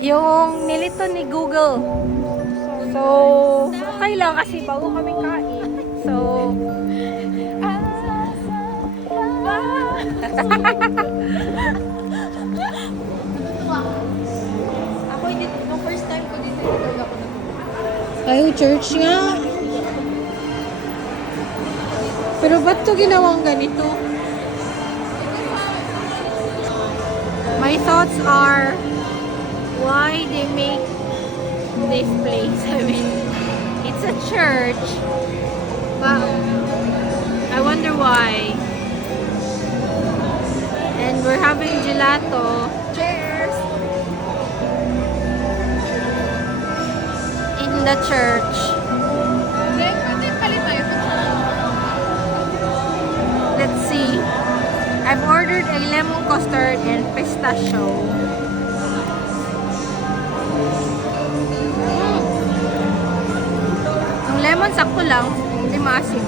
Yung nilito ni Google. So, okay lang kasi bago kami kain. So, Ako hindi, no first time ko dito talaga ako natuwa. ay, church nga. Pero ba't to ginawang ganito? My thoughts are why they make this place. I mean, it's a church, but I wonder why. And we're having gelato. Cheers! In the church. Let's see. I've ordered a lemon custard and pistachio. Ang lemon sakto lang, hindi maasim.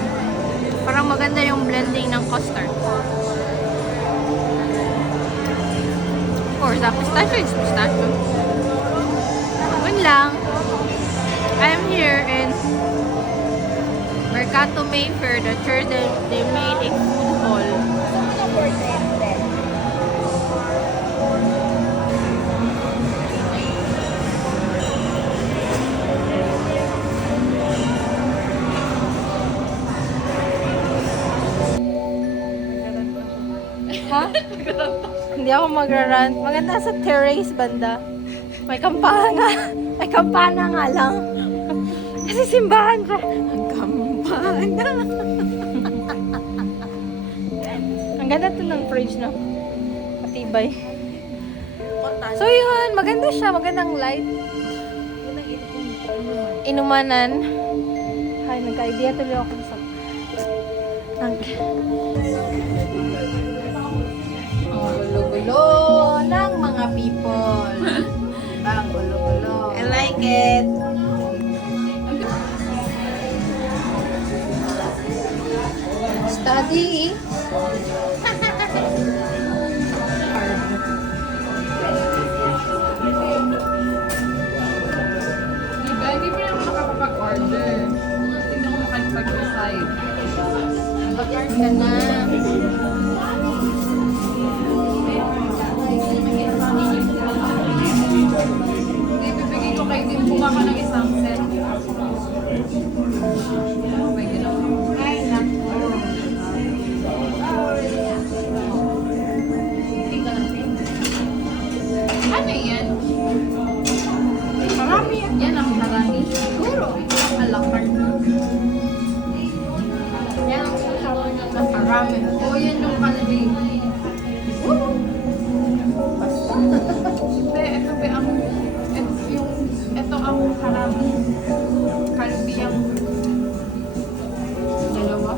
Parang maganda yung blending ng custard. Of course, the pistachio is pistachio. Yun lang. I'm here in Mercato Mayfair, the church that they made a food hall. Ha? Hindi ako magra-rant. Maganda sa terrace banda. May kampana. May kampana nga lang. Kasi simbahan siya. Ang kampana. Ang ganda to ng fridge, no? Matibay. So yun, maganda siya. Magandang light. Inumanan. Ay, nagka-idea tuloy ako sa... Ang Gulo-gulo ng mga people. Ang gulo-gulo. I like it. Study. Diba, hindi pa naman nakakapag-order. Hindi ako makapag-decide. Mag-order ka na. Ibibigay ko kayo din buka ka ng isang set. Pwede lang. Ay, naku. Ano yan? Marami yan. Yan ang marami. Siguro. Alakar. Yan ang sasawa ng marami. O yan yung kalbi. Basta. Hindi, ito ba ang ito ang karami. Kalbi ang dalawa.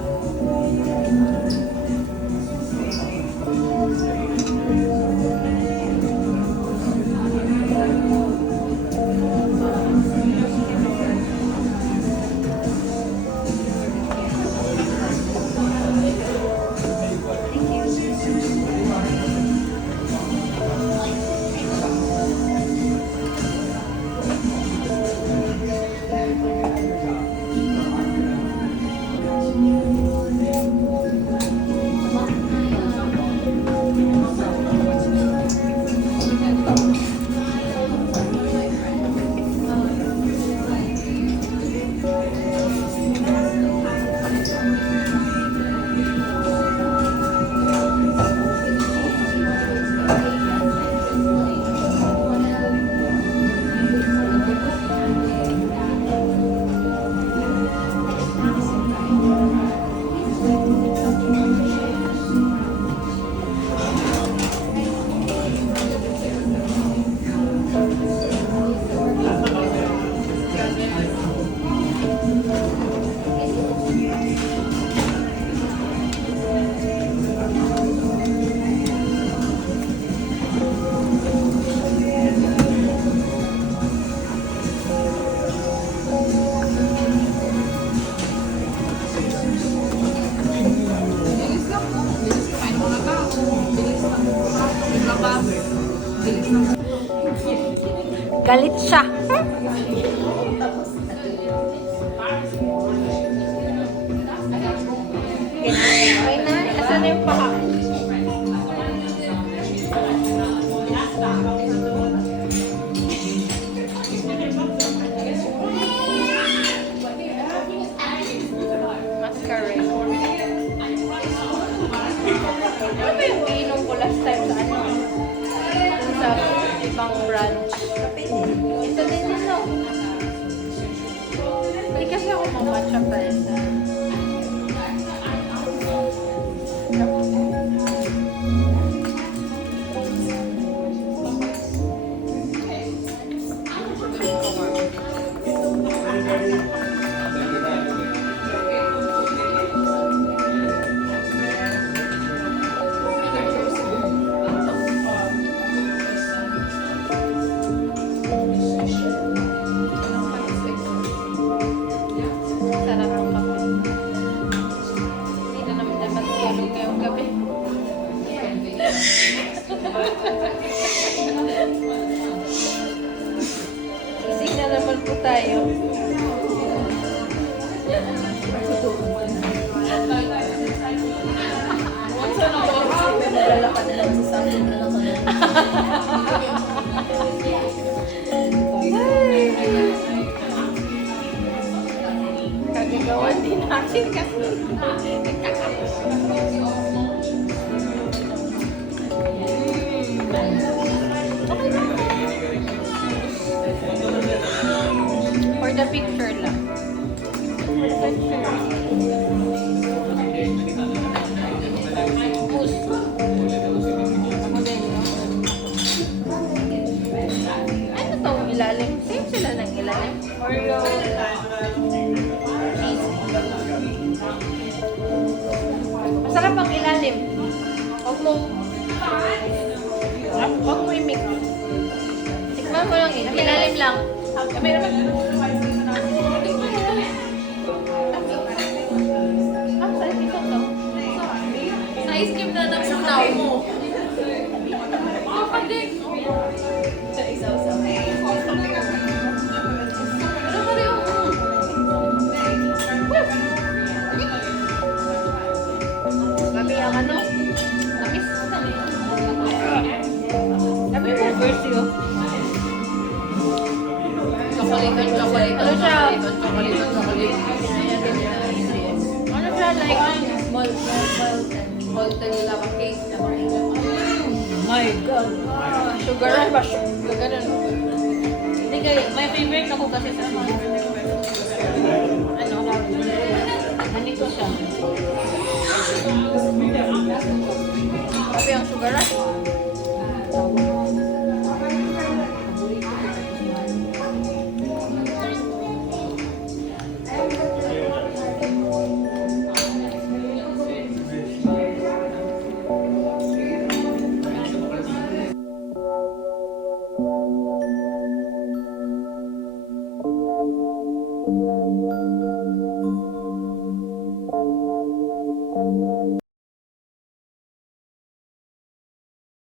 Galit siya. Okay na, asan na yung paka? Mascara. Ano ba yung iinom ko last time sa ano? Dun sa ibang branch. Ito din ano. Hindi kasi ako mamatcha pa rin. Sarap ang kape. Hindi na naman dapat tulog ngayong gabi. Gising na naman po tayo. Kagagawan din natin kasi. For the picture lang. For the picture. Push. Ano to? Ilalim? Same sila ng ilalim? Or yung masarap ang ilalim. Huwag mo i-mix. Tikman mo lang yun. Ang ilalim lang. Kami naman. Sarap ito to. Na-skip na ng sinaw mo. Kapadig. Sa isaw-saw. Pero pareho. Gabi ang ano? Tamis. Gabi mo first yun. Chocolate. Ano siya? Chocolate. Ano siya like? Molten lava cake. My God. Sugar rush ba? Ganun. Hindi kayo. May favorite ako kasi sa ano? Ganito siya. Sabi ang sugar rush. Thank you.